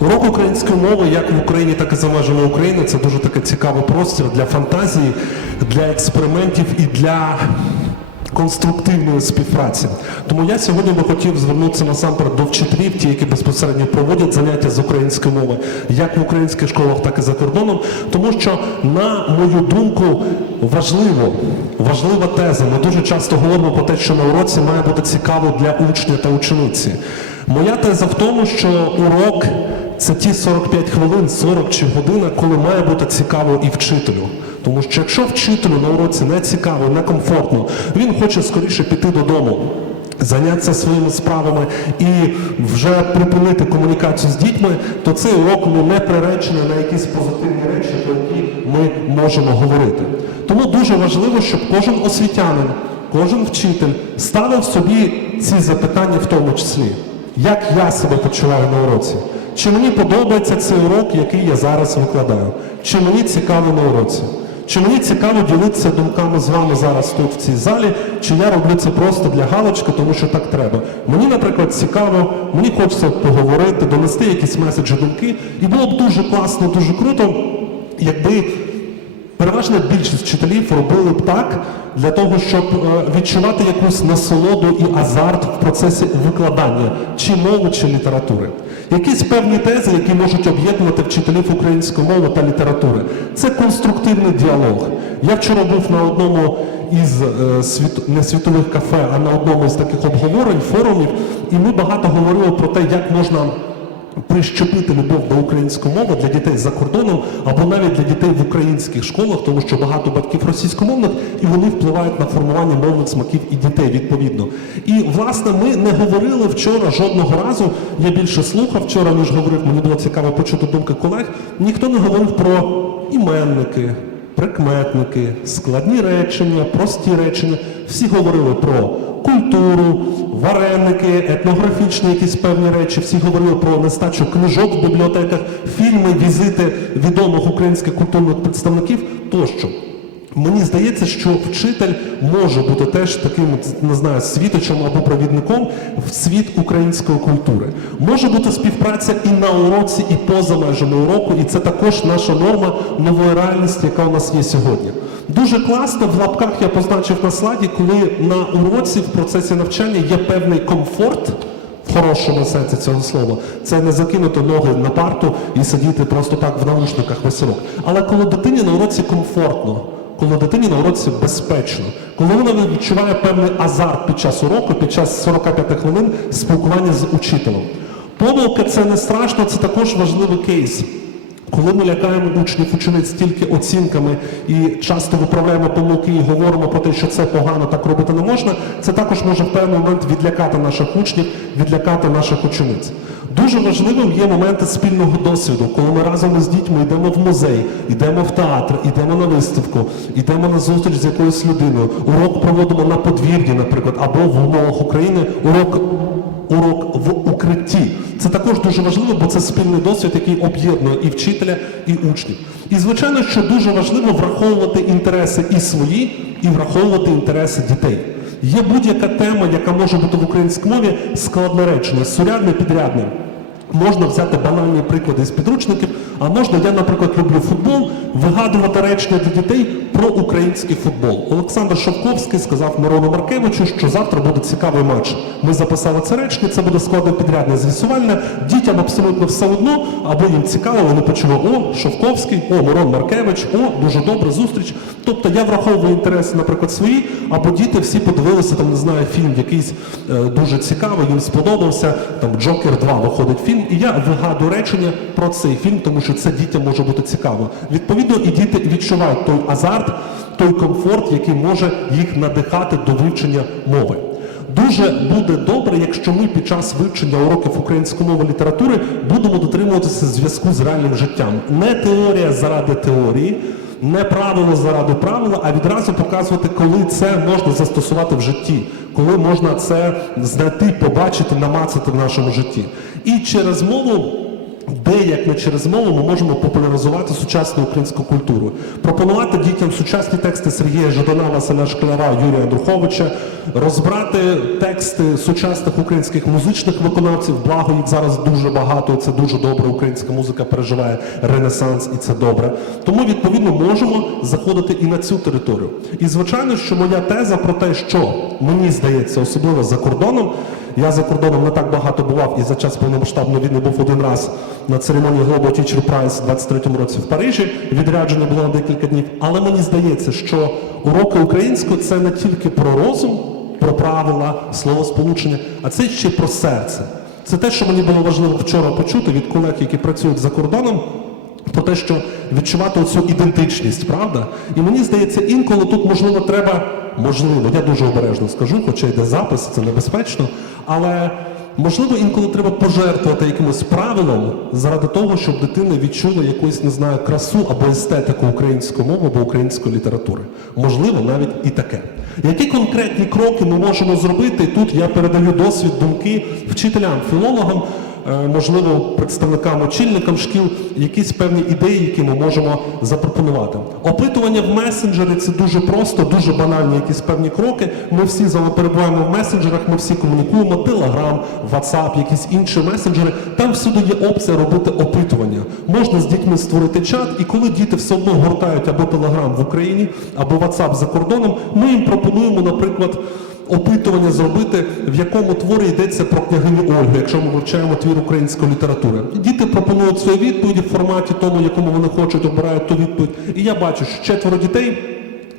Урок української мови як в Україні, так і за межами України це дуже такий цікавий простір для фантазії, для експериментів і для конструктивної співпраці. Тому я сьогодні би хотів звернутися насамперед до вчителів, ті, які безпосередньо проводять заняття з української мови, як в українських школах, так і за кордоном. Тому що, на мою думку, важливо, важлива теза. Ми дуже часто говоримо про те, що на уроці має бути цікаво для учня та учениці. Моя теза в тому, що урок це ті 45 хвилин, 40 чи година, коли має бути цікаво і вчителю. Тому що якщо вчителю на уроці не цікаво, не комфортно, він хоче скоріше піти додому, зайнятися своїми справами і вже припинити комунікацію з дітьми, то цей урок ну, не приречений на якісь позитивні речі, про які ми можемо говорити. Тому дуже важливо, щоб кожен освітянин, кожен вчитель ставив собі ці запитання в тому числі. Як я себе почуваю на уроці? Чи мені подобається цей урок, який я зараз викладаю? Чи мені цікаво на уроці? Чи мені цікаво ділитися думками з вами зараз тут в цій залі, чи я роблю це просто для галочки, тому що так треба. Мені, наприклад, цікаво, мені хочеться поговорити, донести якісь меседжі думки, і було б дуже класно, дуже круто, якби переважна більшість вчителів робили б так для того, щоб е, відчувати якусь насолоду і азарт в процесі викладання чи мови, чи літератури. Якісь певні тези, які можуть об'єднувати вчителів української мови та літератури. Це конструктивний діалог. Я вчора був на одному із е, не світових кафе, а на одному з таких обговорень, форумів, і ми багато говорили про те, як можна прищепити любов до української мови для дітей за кордоном або навіть для дітей в українських школах, тому що багато батьків російськомовних і вони впливають на формування мовних смаків і дітей відповідно. І власне ми не говорили вчора жодного разу. Я більше слухав вчора, ніж говорив. Мені було цікаво почути думки колег. Ніхто не говорив про іменники. Прикметники, складні речення, прості речення. Всі говорили про культуру, вареники, етнографічні якісь певні речі. Всі говорили про нестачу книжок в бібліотеках, фільми, візити відомих українських культурних представників тощо. Мені здається, що вчитель може бути теж таким, не знаю, світочем або провідником в світ української культури. Може бути співпраця і на уроці, і поза межами уроку, і це також наша норма нової реальності, яка у нас є сьогодні. Дуже класно в лапках я позначив на слайді, коли на уроці в процесі навчання є певний комфорт. В хорошому сенсі цього слова. Це не закинути ноги на парту і сидіти просто так в наушниках весь урок. Але коли дитині на уроці комфортно, коли дитині на уроці безпечно, коли вона відчуває певний азарт під час уроку, під час 45 хвилин спілкування з учителем. Помилка це не страшно, це також важливий кейс. Коли ми лякаємо учнів учениць тільки оцінками і часто виправляємо помилки і говоримо про те, що це погано, так робити не можна, це також може в певний момент відлякати наших учнів, відлякати наших учениць. Дуже важливим є моменти спільного досвіду, коли ми разом із дітьми йдемо в музей, йдемо в театр, йдемо на виставку, йдемо на зустріч з якоюсь людиною. Урок проводимо на подвір'ї, наприклад, або в умовах України урок урок в укритті. Це також дуже важливо, бо це спільний досвід, який об'єднує і вчителя, і учнів. І звичайно, що дуже важливо враховувати інтереси і свої, і враховувати інтереси дітей. Є будь-яка тема, яка може бути в українській мові складноречена, сурядне, підрядне. Можна взяти банальні приклади з підручників, а можна, я, наприклад, люблю футбол, вигадувати речення для дітей про український футбол. Олександр Шовковський сказав Мирону Маркевичу, що завтра буде цікавий матч. Ми записали це речення, це буде складне підрядне з'ясувальне. Дітям абсолютно все одно, або їм цікаво, вони почули, о, Шовковський, о, Мирон Маркевич, о, дуже добра зустріч. Тобто я враховую інтереси, наприклад, свої, або діти всі подивилися, там, не знаю, фільм якийсь е, дуже цікавий, їм сподобався, там Джокер 2 виходить фільм, і я вигадую речення про цей фільм, тому що це дітям може бути цікаво. Відповідно, і діти відчувають той азарт, той комфорт, який може їх надихати до вивчення мови. Дуже буде добре, якщо ми під час вивчення уроків української мови літератури будемо дотримуватися зв'язку з реальним життям. Не теорія заради теорії, не правило заради правила, а відразу показувати, коли це можна застосувати в житті, коли можна це знайти, побачити, намацати в нашому житті. І через мову де, як не через мову, ми можемо популяризувати сучасну українську культуру, пропонувати дітям сучасні тексти Сергія Жадана, Василя Шкляра, Юрія Андруховича, розбирати тексти сучасних українських музичних виконавців. Благо їх зараз дуже багато. і Це дуже добре. Українська музика переживає ренесанс, і це добре. Тому відповідно можемо заходити і на цю територію. І звичайно, що моя теза про те, що мені здається, особливо за кордоном. Я за кордоном не так багато бував і за час повномасштабної війни був один раз на церемонії Global Teacher Prize у 23-му році в Парижі. Відрядження було на декілька днів. Але мені здається, що уроки української це не тільки про розум, про правила, словосполучення, а це ще й про серце. Це те, що мені було важливо вчора почути від колег, які працюють за кордоном. Про те, що відчувати оцю ідентичність, правда? І мені здається, інколи тут можливо треба, можливо, я дуже обережно скажу, хоча йде запис, це небезпечно, але можливо інколи треба пожертвувати якимось правилом заради того, щоб дитина відчула якусь, не знаю, красу або естетику української мови або української літератури. Можливо, навіть і таке. Які конкретні кроки ми можемо зробити? Тут я передаю досвід, думки вчителям, філологам можливо, представникам, очільникам шкіл якісь певні ідеї, які ми можемо запропонувати. Опитування в месенджері це дуже просто, дуже банальні якісь певні кроки. Ми всі перебуваємо в месенджерах, ми всі комунікуємо, Telegram, WhatsApp, якісь інші месенджери. Там всюди є опція робити опитування. Можна з дітьми створити чат, і коли діти все одно гортають або Telegram в Україні, або WhatsApp за кордоном, ми їм пропонуємо, наприклад опитування зробити, в якому творі йдеться про княгиню Ольгу, якщо ми вивчаємо твір української літератури. Діти пропонують свої відповіді в форматі тому, якому вони хочуть, обирають ту відповідь. І я бачу, що четверо дітей.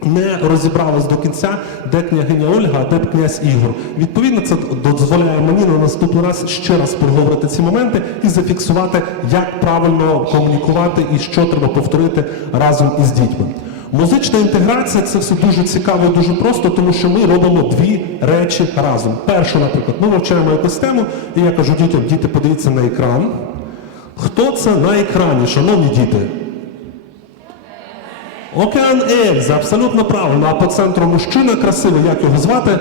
Не розібралось до кінця, де княгиня Ольга, а де князь Ігор. Відповідно, це дозволяє мені на наступний раз ще раз проговорити ці моменти і зафіксувати, як правильно комунікувати і що треба повторити разом із дітьми. Музична інтеграція це все дуже цікаво і дуже просто, тому що ми робимо дві речі разом. Перше, наприклад, ми вивчаємо якусь тему, і я кажу дітям, діти, подивіться на екран. Хто це на екрані, шановні діти? Океан Ельза, абсолютно правильно. А по центру мужчина красивий, як його звати?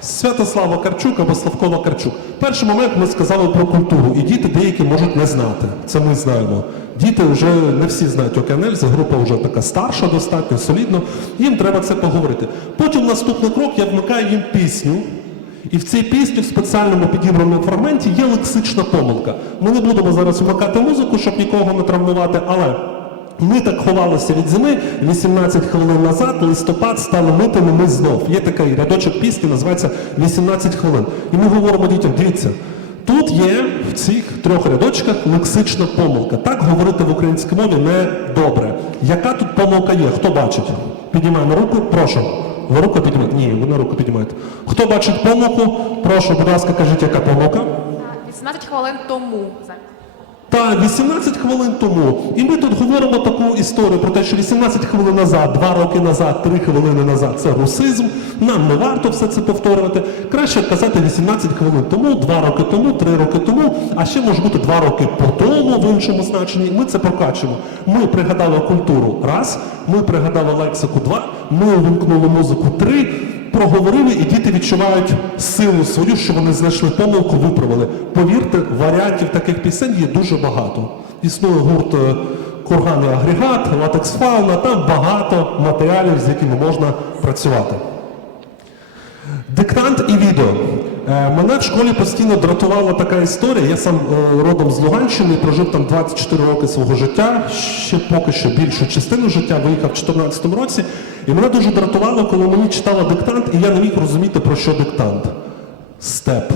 Святослава Карчук або Славко Вакарчук. Перший момент ми сказали про культуру, і діти деякі можуть не знати. Це ми знаємо. Діти вже не всі знають океанельзи. Група вже така старша, достатньо солідно. Їм треба це поговорити. Потім наступний крок я вмикаю їм пісню. І в цій пісні в спеціальному підібраному фрагменті є лексична помилка. Ми не будемо зараз вмикати музику, щоб нікого не травмувати, але ми так ховалися від зими 18 хвилин назад, листопад стали митими ми знов. Є такий рядочок пісні, називається 18 хвилин. І ми говоримо дітям, дивіться, тут є в цих трьох рядочках лексична помилка. Так говорити в українській мові не добре. Яка тут помилка є? Хто бачить? Піднімаємо руку, прошу. Ви руку піднімаєте? Ні, ви не руку піднімаєте. Хто бачить помилку? Прошу, будь ласка, кажіть, яка помилка? 18 хвилин тому. Та 18 хвилин тому. І ми тут говоримо таку історію про те, що 18 хвилин назад, 2 роки назад, 3 хвилини назад це русизм. Нам не варто все це повторювати. Краще казати 18 хвилин тому, 2 роки тому, 3 роки тому, а ще може бути 2 роки по тому в іншому значенні. Ми це прокачуємо. Ми пригадали культуру раз, ми пригадали лексику два, ми увімкнули музику три проговорили, і діти відчувають силу свою, що вони знайшли помилку, виправили. Повірте, варіантів таких пісень є дуже багато. Існує гурт е, курган і агрегат, латекс фауна, там багато матеріалів, з якими можна працювати. Диктант і відео. Е, Мене в школі постійно дратувала така історія. Я сам е, родом з Луганщини, прожив там 24 роки свого життя, ще поки що більшу частину життя, виїхав в 2014 році. І мене дуже дратувало, коли мені читала диктант, і я не міг розуміти, про що диктант. Степ.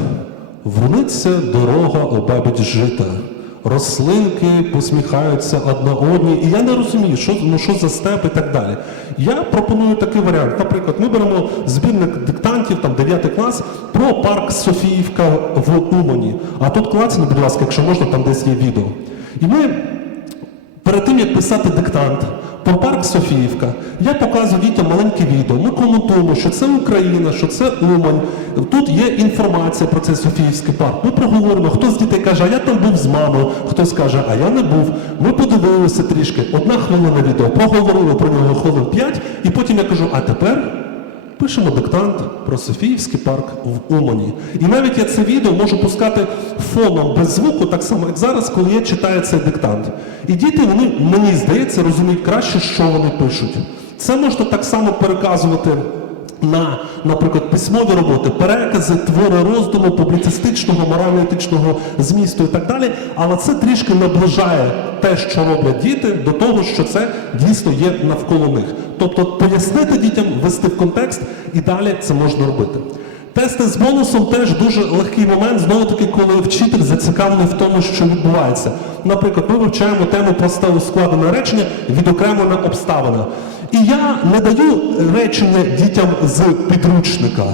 Вруниться дорога обабить жита. Рослинки посміхаються одна одні. і я не розумію, що, ну, що за степ і так далі. Я пропоную такий варіант. Наприклад, ми беремо збірник диктантів, там 9 клас, про парк Софіївка в Умані. А тут клацні, будь ласка, якщо можна, там десь є відео. І ми Перед тим, як писати диктант про парк Софіївка, я показую дітям маленьке відео. Ми коментуємо, що це Україна, що це Умань. Тут є інформація про цей Софіївський парк. Ми проговоримо, хто з дітей каже, а я там був з мамою, хтось каже, а я не був. Ми подивилися трішки, одна хвилина відео, поговорили про нього хвилин 5, і потім я кажу, а тепер Пишемо диктант про Софіївський парк в Умані. І навіть я це відео можу пускати фоном без звуку, так само як зараз, коли я читаю цей диктант. І діти, вони, мені здається, розуміють краще, що вони пишуть. Це можна так само переказувати на, наприклад, письмові роботи, перекази, твори роздуму, публіцистичного, морально-етичного змісту і так далі. Але це трішки наближає те, що роблять діти, до того, що це дійсно є навколо них. Тобто пояснити дітям, ввести в контекст і далі це можна робити. Тести з бонусом теж дуже легкий момент, знову таки, коли вчитель зацікавлений в тому, що відбувається. Наприклад, ми вивчаємо тему просте ускладнене речення, відокремлена обставина. І я не даю речення дітям з підручника,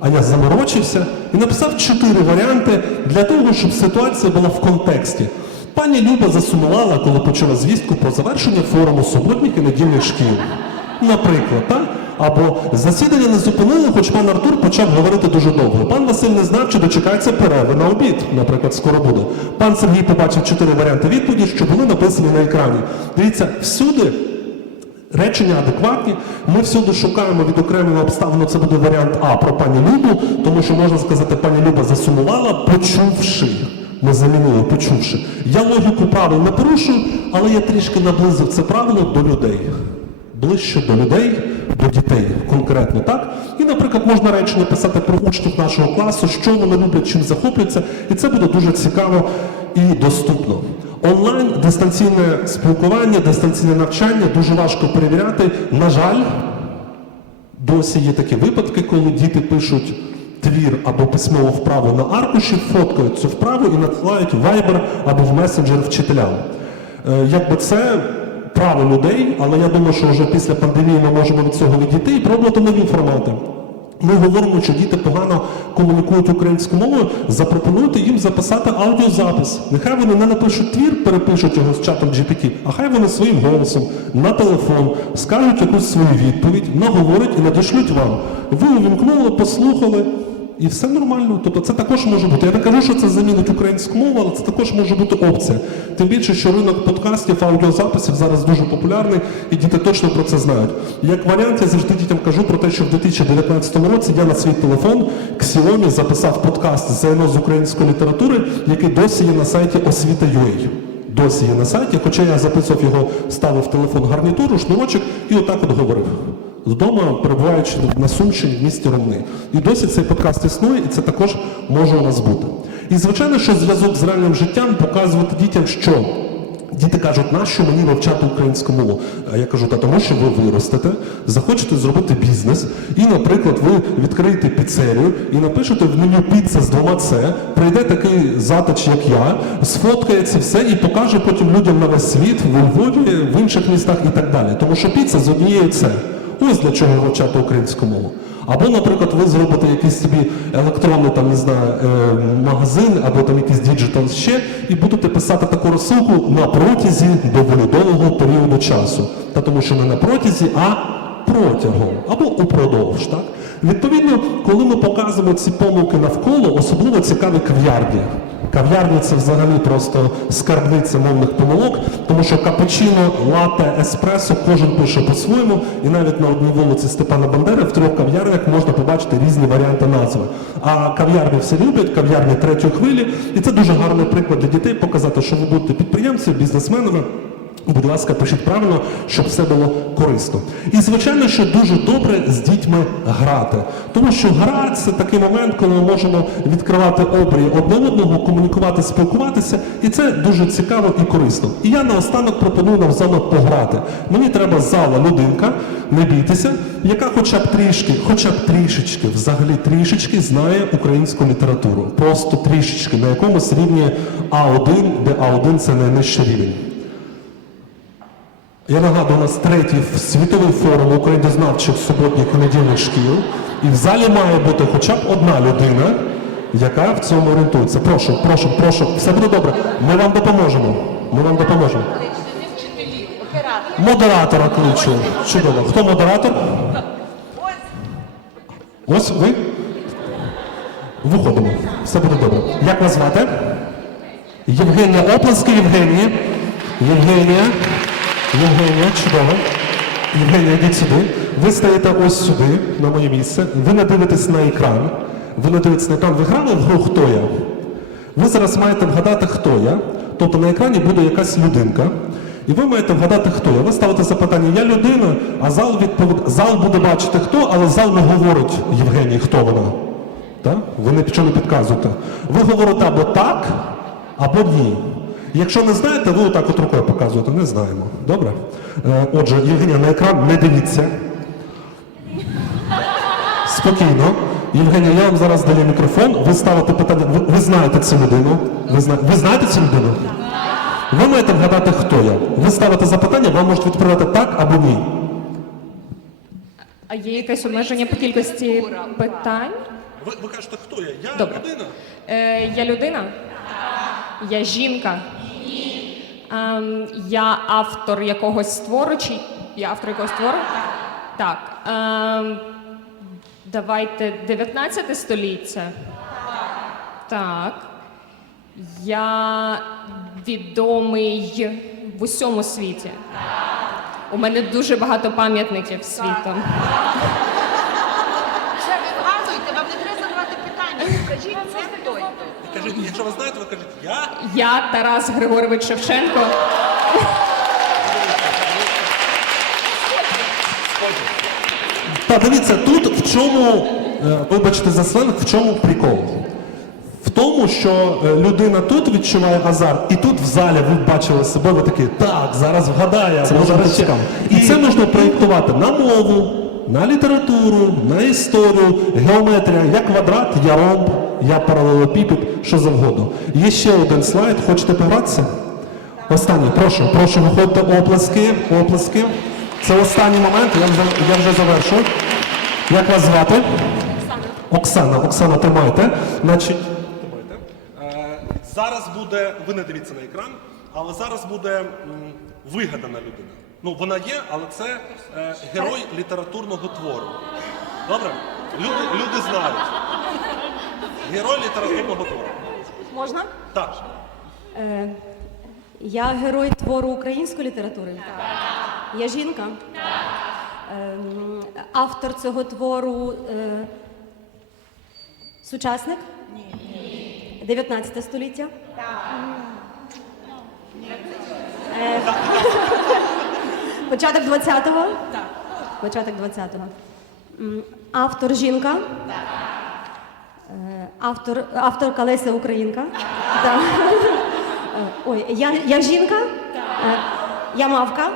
а я заморочився і написав чотири варіанти для того, щоб ситуація була в контексті. Пані Люба засумувала, коли почула звістку про завершення форуму суботніх і недільних шкіл. Наприклад, так? Або засідання не зупинили, хоч пан Артур почав говорити дуже довго. Пан Василь не знав, чи дочекається перерви на обід, наприклад, скоро буде. Пан Сергій побачив чотири варіанти відповіді, що були написані на екрані. Дивіться, всюди Речення адекватні. Ми всюди шукаємо відокремлену обставину. Це буде варіант А про пані Любу, тому що можна сказати, пані Люба засумувала, почувши. Ми замінили, почувши. Я логіку правил не порушую, але я трішки наблизив це правило до людей. Ближче до людей, до дітей конкретно, так? І, наприклад, можна речення писати про учнів нашого класу, що вони люблять, чим захоплюються, і це буде дуже цікаво і доступно. Онлайн дистанційне спілкування, дистанційне навчання дуже важко перевіряти. На жаль, досі є такі випадки, коли діти пишуть твір або письмову вправу на аркуші, фоткають цю вправу і надсилають в Viber або в месенджер вчителям. Е, Якби це право людей, але я думаю, що вже після пандемії ми можемо від цього відійти і пробувати нові формати. Ми говоримо, що діти погано комунікують українською мовою, запропонуйте їм записати аудіозапис. Нехай вони не напишуть твір, перепишуть його з чатом GPT, а хай вони своїм голосом на телефон скажуть якусь свою відповідь, наговорять і надішлють вам. Ви увімкнули, послухали. І все нормально. Тобто це також може бути. Я не кажу, що це замінить українську мову, але це також може бути опція. Тим більше, що ринок подкастів, аудіозаписів зараз дуже популярний, і діти точно про це знають. Як варіант, я завжди дітям кажу про те, що в 2019 році я на свій телефон Xiaomi записав подкаст ЗНО з української літератури, який досі є на сайті освіта.ua. Досі є на сайті, хоча я записував його, ставив телефон гарнітуру, шнурочок і отак от говорив. Вдома, перебуваючи на Сумщині в місті Ромни. І досі цей подкаст існує, і це також може у нас бути. І звичайно, що зв'язок з реальним життям показувати дітям, що діти кажуть, нащо мені вивчати українську мову? Я кажу, та тому що ви виростете, захочете зробити бізнес, і, наприклад, ви відкриєте піцерію і напишете в меню піца з двома це, прийде такий заточ, як я, сфоткає це все і покаже потім людям на весь світ в Львові, в інших містах і так далі. Тому що піца з однією це. Ось для чого вивчати українську мову. Або, наприклад, ви зробите якийсь собі електронний там, не знаю, е, магазин, або там якийсь діджитал ще, і будете писати таку розсилку на протязі доволі довгого періоду часу. Та тому що не на протязі, а протягом або упродовж. Так? Відповідно, коли ми показуємо ці помилки навколо, особливо цікаві кав'ярні. Кав'ярні це взагалі просто скарбниця мовних помилок, тому що капучино, лате, еспресо кожен пише по-своєму, і навіть на одній вулиці Степана Бандери в трьох кав'ярнях можна побачити різні варіанти назви. А кав'ярні все люблять, кав'ярні третьої хвилі, і це дуже гарний приклад для дітей показати, що ви будете підприємцями, бізнесменами. Будь ласка, пишіть правильно, щоб все було корисно. І звичайно, що дуже добре з дітьми грати. Тому що гра це такий момент, коли ми можемо відкривати обрії одне одного, комунікувати, спілкуватися, і це дуже цікаво і корисно. І я наостанок пропоную нам з пограти. Мені треба зала людинка, не бійтеся, яка хоча б трішки, хоча б трішечки, взагалі трішечки знає українську літературу. Просто трішечки, на якомусь рівні А1, де А1 це найнижчий рівень. Я нагадую, у нас третій світовий форум українознавчих суботніх і недільних шкіл. І в залі має бути хоча б одна людина, яка в цьому орієнтується. Прошу, прошу, прошу, все буде добре. Ми вам допоможемо. Ми вам допоможемо. Модератора кличу. Чудово. Хто модератор? Ось ви? Виходимо. Все буде добре. Як вас звати? Євгенія Оплески, Євгенія. Євгенія. Євгенія, чудово. Євгенія, йдіть сюди. Ви стаєте ось сюди, на моє місце. Ви не дивитесь на екран. Ви не дивитесь на екран. Ви грали в гру Хто я? Ви зараз маєте вгадати, хто я. Тобто на екрані буде якась людинка. І ви маєте вгадати, хто я. Ви ставите запитання, я людина, а зал відповідає. Зал буде бачити хто, але зал не говорить Євгенії, хто вона. Так? Ви нічого не підказуєте. Ви говорите або так, або ні. Якщо не знаєте, ви отак от рукою показуєте, не знаємо. Добре? Е, Отже, Євгенія, на екран не дивіться. Спокійно. Євгенія, я вам зараз даю мікрофон. Ви ставите питання. Ви, ви знаєте цю людину? Ви, зна... ви знаєте цю людину? Ви маєте вгадати, хто я. Ви ставите запитання, вам можуть відповідати так або ні. А є якесь обмеження по кількості питань? Ви, ви кажете, хто я? Я Добре. Е, я людина? Я жінка? Ем, я автор якогось твору, чи я автор якогось твору? Так. Ем, давайте 19 століття. Так. Я відомий в усьому світі. У мене дуже багато пам'ятників світом. Все, ви вгадуєте, вам не треба задавати питання. Скажіть, це хто? Кажіть, якщо ви знаєте, ви кажіть, я. Я Тарас Григорович Шевченко. Та дивіться, тут в чому, е, вибачте за сленг, в чому прикол? В тому, що е, людина тут відчуває азарт, і тут в залі ви бачили себе, ви такі, так, зараз вгадає, Це може може ще». бути І це можна проєктувати на мову, на літературу, на історію, геометрія, я квадрат, я ромб, я паралелепіпед, що завгодно. Є ще один слайд, хочете погратися? Останній, прошу, прошу, виходьте оплески, оплески. Це останній момент, я вже, я вже завершу. Як вас звати? Оксана. Оксана, тримайте. Значить, тримайте. Е, зараз буде, ви не дивіться на екран, але зараз буде м, вигадана людина. Ну, вона є, але це е, герой літературного твору. Добре? Люди, люди знають. Герой літературного твору. Можна? Так. Е, я герой твору української літератури. Я жінка. Ем, автор цього твору е, сучасник? Ні. 19 століття? Е, Початок 20-го? Так. Початок 20-го. Автор жінка? Е, Автор, авторка Леся Українка? Так. Е, Ой, я, я жінка? Е, Я мавка?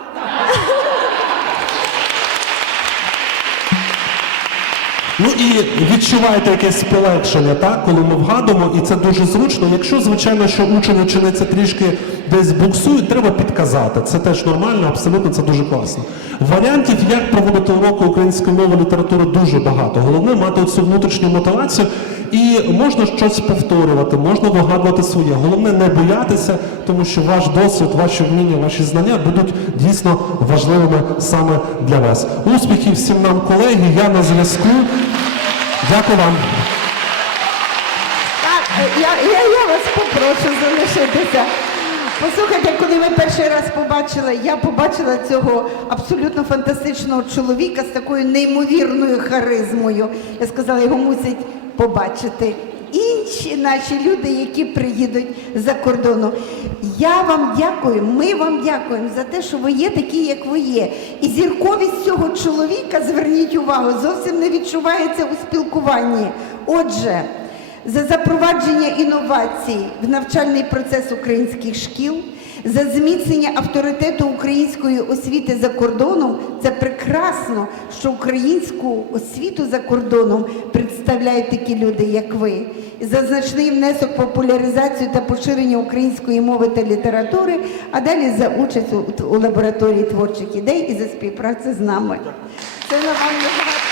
Ну і відчуваєте якесь полегшення, так, коли ми вгадуємо, і це дуже зручно. Якщо, звичайно, що учень учениця трішки десь буксують, треба підказати. Це теж нормально, абсолютно це дуже класно. Варіантів, як проводити уроки української мови літератури, дуже багато. Головне мати цю внутрішню мотивацію. І можна щось повторювати, можна вигадувати своє. Головне не боятися, тому що ваш досвід, ваші вміння, ваші знання будуть дійсно важливими саме для вас. Успіхів всім нам, колеги. Я на зв'язку. Дякую вам. Я, я, я вас попрошу залишитися. Послухайте, коли ми перший раз побачили, я побачила цього абсолютно фантастичного чоловіка з такою неймовірною харизмою. Я сказала, його мусять побачити інші наші люди, які приїдуть за кордону. Я вам дякую, ми вам дякуємо за те, що ви є такі, як ви є. І зірковість цього чоловіка, зверніть увагу, зовсім не відчувається у спілкуванні. Отже, за запровадження інновацій в навчальний процес українських шкіл, за зміцнення авторитету української освіти за кордоном. Це прекрасно, що українську освіту за кордоном представляють такі люди, як ви. За значний внесок в популяризацію та поширення української мови та літератури, а далі за участь у, лабораторії творчих ідей і за співпрацю з нами. Це на вам